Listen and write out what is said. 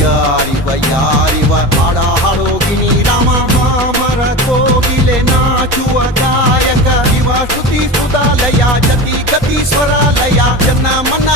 ಯಾರಿವ ಹಾಡ ಹಾಡೋ ಗಿಣಿ ರಾಮ ಮಾಮರ ಕೋಗಿಲೆ ನಾಚುವ ಗಾಯಕ ಇವ ಶ್ರುತಿ ಸುಧಾಲಯ ಜತಿ ಗತಿ ಸ್ವರಾಲಯ ಜನ ಮನ